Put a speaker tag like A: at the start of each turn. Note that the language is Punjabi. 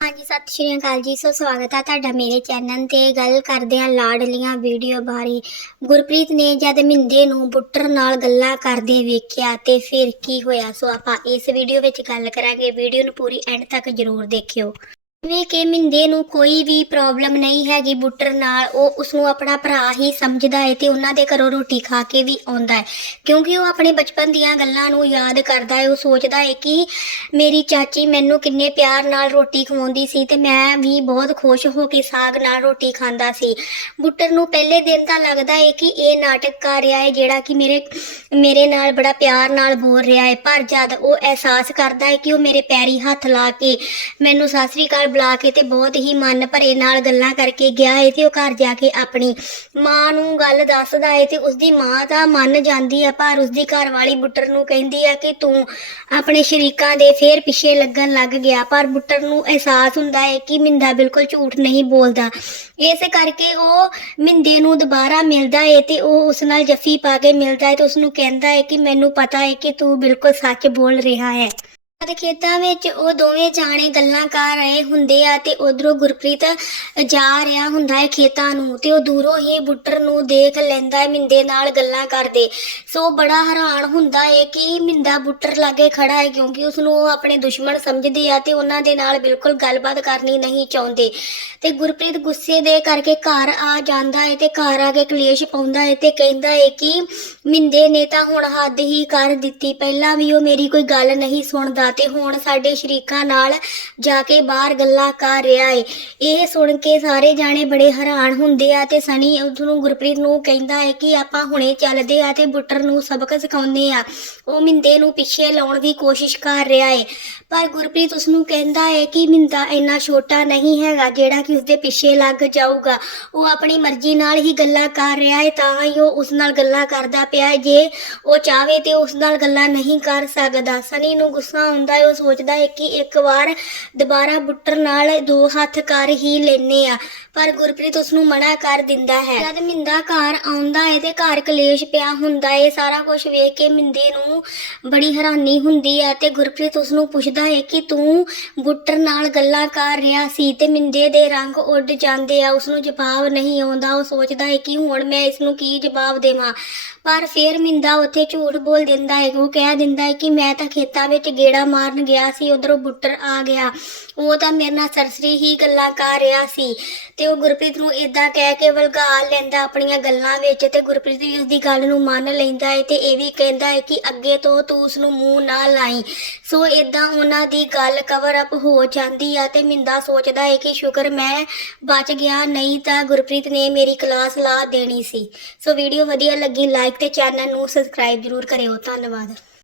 A: ਹਾਂਜੀ, ਸਤਿ ਸ਼੍ਰੀ ਅਕਾਲ ਜੀ। ਸੋ ਸਵਾਗਤ ਹੈ ਤੁਹਾਡਾ ਮੇਰੇ ਚੈਨਲ ਤੇ। ਗੱਲ ਕਰਦੇ ਹਾਂ ਲਾਡਲੀਆਂ ਵੀਡੀਓ ਬਾਰੇ। ਗੁਰਪ੍ਰੀਤ ਨੇ ਜਦ ਮਿੰਦੇ ਨੂੰ ਬੁੱਟਰ ਨਾਲ ਗੱਲਾਂ ਕਰਦੇ ਵੇਖਿਆ ਤੇ ਫਿਰ ਕੀ ਹੋਇਆ? ਸੋ ਆਪਾਂ ਇਸ ਵੀਡੀਓ ਵਿੱਚ ਗੱਲ ਕਰਾਂਗੇ। ਵੀਡੀਓ ਨੂੰ ਪੂਰੀ ਐਂਡ ਤੱਕ ਜ਼ਰੂਰ ਦੇਖਿਓ। ਜਿਵੇਂ ਕਿ ਮਿੰਦੇ ਨੂੰ ਕੋਈ ਵੀ ਪ੍ਰੋਬਲਮ ਨਹੀਂ ਹੈਗੀ ਬੁੱਟਰ ਨਾਲ, ਉਹ ਉਸ ਨੂੰ ਆਪਣਾ ਭਰਾ ਹੀ ਸਮਝਦਾ ਹੈ ਤੇ ਉਹਨਾਂ ਦੇ ਘਰੋਂ ਰੋਟੀ ਖਾ ਕੇ ਵੀ ਆਉਂਦਾ ਹੈ ਕਿਉਂਕਿ ਉਹ ਆਪਣੇ ਬਚਪਨ ਦੀਆਂ ਗੱਲਾਂ ਨੂੰ ਯਾਦ ਕਰਦਾ ਹੈ ਉਹ ਸੋਚਦਾ ਹੈ ਕਿ ਮੇਰੀ ਚਾਚੀ ਮੈਨੂੰ ਕਿੰਨੇ ਪਿਆਰ ਨਾਲ ਰੋਟੀ ਖਵਾਉਂਦੀ ਸੀ ਤੇ ਮੈਂ ਵੀ ਬਹੁਤ ਖੁਸ਼ ਹੋ ਕੇ ਸਾਗ ਨਾਲ ਰੋਟੀ ਖਾਂਦਾ ਸੀ। ਬੁੱਟਰ ਨੂੰ ਪਹਿਲੇ ਦਿਨ ਤਾਂ ਲੱਗਦਾ ਹੈ ਕਿ ਇਹ ਨਾਟਕ ਕਰ ਰਿਹਾ ਹੈ ਜਿਹੜਾ ਕਿ ਮੇਰੇ ਮੇਰੇ ਨਾਲ ਬੜਾ ਪਿਆਰ ਨਾਲ ਬੋਲ ਰਿਹਾ ਹੈ ਪਰ ਜਦ ਉਹ ਅਹਿਸਾਸ ਕਰਦਾ ਹੈ ਕਿ ਉਹ ਮੇਰੇ ਪੈਰੀ ਹੱਥ ਲਾ ਕੇ ਮੈਨੂੰ ਸਤਿ ਸ੍ਰੀ ਅਕਾਲ ਬੁਲਾ ਕੇ ਤੇ ਬਹੁਤ ਹੀ ਮਨ ਭਰੇ ਨਾਲ ਗੱਲਾਂ ਕਰਕੇ ਗਿਆ ਹੈ ਤੇ ਉਹ ਘਰ ਜਾ ਕੇ ਆਪਣੀ ਮਾਂ ਨੂੰ ਗੱਲ ਦੱਸਦਾ ਹੈ ਤੇ ਉਸਦੀ ਮਾਂ ਤਾਂ ਮੰਨ ਜਾਂਦੀ ਹੈ ਪਰ ਉਸਦੀ ਘਰ ਵਾਲੀ ਬੁੱਟਰ ਨੂੰ ਕਹਿੰਦੀ ਹੈ ਕਿ ਤੂੰ ਆਪਣੇ ਸ਼ਰੀਕਾਂ ਦੇ ਫੇਰ ਪਿੱਛੇ ਲੱਗਣ ਲੱਗ ਗਿਆ, ਪਰ ਬੁੱਟਰ ਨੂੰ ਅਹਿਸਾਸ ਹੁੰਦਾ ਹੈ ਕਿ ਮਿੰਦਾ ਬਿਲਕੁਲ ਝੂਠ ਨਹੀਂ ਬੋਲਦਾ। ਇਸ ਕਰਕੇ ਉਹ ਮਿੰਦੇ ਨੂੰ ਦੁਬਾਰਾ ਮਿਲਦਾ ਹੈ ਤੇ ਉਹ ਉਸ ਨਾਲ ਜੱਫੀ ਪਾ ਕੇ ਮਿਲਦਾ ਹੈ ਤੇ ਉਸ ਨੂੰ ਕਹਿੰਦਾ ਹੈ ਕਿ ਮੈਨੂੰ ਪਤਾ ਹੈ ਕਿ ਤੂੰ ਬਿਲਕੁਲ ਸੱਚ ਬੋਲ ਰਿਹਾ ਹੈ। ਤੇ ਖੇਤਾਂ ਵਿੱਚ ਉਹ ਦੋਵੇਂ ਜਾਣੇ ਗੱਲਾਂ ਕਰ ਰਹੇ ਹੁੰਦੇ ਆ ਤੇ ਉਧਰੋਂ ਗੁਰਪ੍ਰੀਤ ਜਾ ਰਿਹਾ ਹੁੰਦਾ ਹੈ ਖੇਤਾਂ ਨੂੰ ਤੇ ਉਹ ਦੂਰੋਂ ਹੀ ਬੁੱਟਰ ਨੂੰ ਦੇਖ ਲੈਂਦਾ ਹੈ, ਮਿੰਦੇ ਨਾਲ ਗੱਲਾਂ ਕਰਦੇ। ਸੋ ਬੜਾ ਹੈਰਾਨ ਹੁੰਦਾ ਹੈ ਕਿ ਮਿੰਦਾ ਬੁੱਟਰ ਲਾਗੇ ਖੜਾ ਹੈ ਕਿਉਂਕਿ ਉਸ ਨੂੰ ਉਹ ਆਪਣੇ ਦੁਸ਼ਮਣ ਸਮਝਦੇ ਆ ਤੇ ਉਹਨਾਂ ਦੇ ਨਾਲ ਬਿਲਕੁਲ ਗੱਲਬਾਤ ਕਰਨੀ ਨਹੀਂ ਚਾਹੁੰਦੇ। ਤੇ ਗੁਰਪ੍ਰੀਤ ਗੁੱਸੇ ਦੇ ਕਰਕੇ ਘਰ ਆ ਜਾਂਦਾ ਹੈ ਤੇ ਘਰ ਆ ਕੇ ਕਲੇਸ਼ ਪਾਉਂਦਾ ਹੈ ਤੇ ਕਹਿੰਦਾ ਹੈ ਕਿ ਮਿੰਦੇ ਨੇ ਤਾਂ ਹੁਣ ਹੱਦ ਹੀ ਕਰ ਦਿੱਤੀ, ਪਹਿਲਾਂ ਵੀ ਉਹ ਮੇਰੀ ਕੋਈ ਗੱਲ ਨਹੀਂ ਸੁਣਦਾ ਤੇ ਹੁਣ ਸਾਡੇ ਸ਼ਰੀਕਾਂ ਨਾਲ ਜਾ ਕੇ ਬਾਹਰ ਗੱਲਾਂ ਕਰ ਰਿਹਾ ਏ। ਇਹ ਸੁਣ ਕੇ ਸਾਰੇ ਜਾਣੇ ਬੜੇ ਹੈਰਾਨ ਹੁੰਦੇ ਆ ਤੇ ਸਣੀ ਉਸ ਨੂੰ ਗੁਰਪ੍ਰੀਤ ਨੂੰ ਕਹਿੰਦਾ ਹੈ ਕਿ ਆਪਾਂ ਹੁਣੇ ਚੱਲਦੇ ਆ ਤੇ ਬੁੱਟਰ ਨੂੰ ਸਬਕ ਸਿਖਾਉਂਦੇ ਆ। ਉਹ ਮਿੰਦੇ ਨੂੰ ਪਿੱਛੇ ਲਾਉਣ ਦੀ ਕੋਸ਼ਿਸ਼ ਕਰ ਰਿਹਾ ਏ। ਪਰ ਗੁਰਪ੍ਰੀਤ ਉਸ ਨੂੰ ਕਹਿੰਦਾ ਹੈ ਕਿ ਮਿੰਦਾ ਇੰਨਾ ਛੋਟਾ ਨਹੀਂ ਹੈਗਾ ਜਿਹੜਾ ਕਿ ਉਸਦੇ ਪਿੱਛੇ ਲੱਗ ਜਾਊਗਾ। ਉਹ ਆਪਣੀ ਮਰਜ਼ੀ ਨਾਲ ਹੀ ਗੱਲਾਂ ਕਰ ਰਿਹਾ ਹੈ ਤਾਂ ਹੀ ਉਹ ਉਸ ਨਾਲ ਗੱਲਾਂ ਕਰਦਾ ਪਿਆ ਹੈ ਜੇ ਉਹ ਚਾਹਵੇ ਤੇ ਉਸ ਨਾਲ ਗੱਲਾਂ ਨਹੀਂ ਕਰ ਸਕਦਾ। ਸਨੀ ਨੂੰ ਗੁੱਸਾ ਆਉਂਦਾ ਹੈ, ਉਹ ਸੋਚਦਾ ਹੈ ਕਿ ਇੱਕ ਵਾਰ ਦੁਬਾਰਾ ਬੁੱਟਰ ਨਾਲ ਦੋ ਹੱਥ ਕਰ ਹੀ ਲੈਨੇ ਆ ਪਰ ਗੁਰਪ੍ਰੀਤ ਉਸ ਨੂੰ ਮਨਾ ਕਰ ਦਿੰਦਾ ਹੈ। ਜਦ ਮਿੰਦਾ ਘਰ ਆਉਂਦਾ ਹੈ ਤੇ ਘਰ ਕਲੇਸ਼ ਪਿਆ ਹੁੰਦਾ ਹੈ, ਸਾਰਾ ਕੁਝ ਵੇਖ ਕੇ ਮਿੰਦੇ ਨੂੰ ਬੜੀ ਹੈਰਾਨੀ ਹੁੰਦੀ ਹੈ ਤੇ ਗੁਰਪ੍ਰੀਤ ਉਸ ਨੂੰ ਪੁੱਛਦਾ ਹੈ ਕਿ ਤੂੰ ਬੁੱਟਰ ਨਾਲ ਗੱਲਾਂ ਕਰ ਰਿਹਾ ਸੀ ਤੇ ਮਿੰਦੇ ਦੇ ਰੰਗ ਉੱਡ ਜਾਂਦੇ ਆ ਉਸ ਨੂੰ ਜਵਾਬ ਨਹੀਂ ਆਉਂਦਾ। ਉਹ ਸੋਚਦਾ ਹੈ ਕਿ ਹੁਣ ਮੈਂ ਇਸ ਨੂੰ ਕੀ ਜਵਾਬ ਦੇਵਾਂ। ਪਰ ਫੇਰ ਮਿੰਦਾ ਉੱਥੇ ਝੂਠ ਬੋਲ ਦਿੰਦਾ ਹੈ, ਉਹ ਕਹਿ ਦਿੰਦਾ ਹੈ ਕਿ ਮੈਂ ਤਾਂ ਖੇਤਾਂ ਵਿੱਚ ਗੇੜਾ ਮਾਰਨ ਗਿਆ ਸੀ, ਉਧਰੋਂ ਬੁੱਟਰ ਆ ਗਿਆ। ਉਹ ਤਾਂ ਮੇਰੇ ਨਾਲ ਸਰਸਰੀ ਹੀ ਗੱਲਾਂ ਕਰ ਰਿਹਾ ਸੀ ਤੇ ਉਹ ਗੁਰਪ੍ਰੀਤ ਨੂੰ ਇਦਾਂ ਕਹਿ ਕੇ ਵਲਗਾ ਲੈਂਦਾ ਆਪਣੀਆਂ ਗੱਲਾਂ ਵਿੱਚ ਤੇ ਗੁਰਪ੍ਰੀਤ ਵੀ ਉਸਦੀ ਗੱਲ ਨੂੰ ਮੰਨ ਲੈਂਦਾ ਹੈ ਤੇ ਇਹ ਵੀ ਕਹਿੰਦਾ ਹੈ ਕਿ ਅੱਗੇ ਤੋਂ ਤੂੰ ਉਸ ਨੂੰ ਮੂੰਹ ਨਾ ਲਾਈ। ਸੋ ਇਦਾਂ ਉਹਨਾਂ ਦੀ ਗੱਲ ਕਵਰ ਅਪ ਹੋ ਜਾਂਦੀ ਆ ਤੇ ਮਿੰਦਾ ਸੋਚਦਾ ਹੈ ਕਿ ਸ਼ੁਕਰ ਮੈਂ ਬਚ ਗਿਆ, ਨਹੀਂ ਤਾਂ ਗੁਰਪ੍ਰੀਤ ਨੇ ਮੇਰੀ ਕਲਾਸ ਲਾ ਦੇਣੀ ਸੀ। ਸੋ ਵੀਡੀਓ ਵਧੀਆ ਲੱਗੀ ਲਾਈਕ ਤੇ ਚੈਨਲ ਨੂੰ ਸਬਸਕ੍ਰਾਈਬ ਜਰੂਰ ਕਰਿਓ। ਧੰਨਵਾਦ।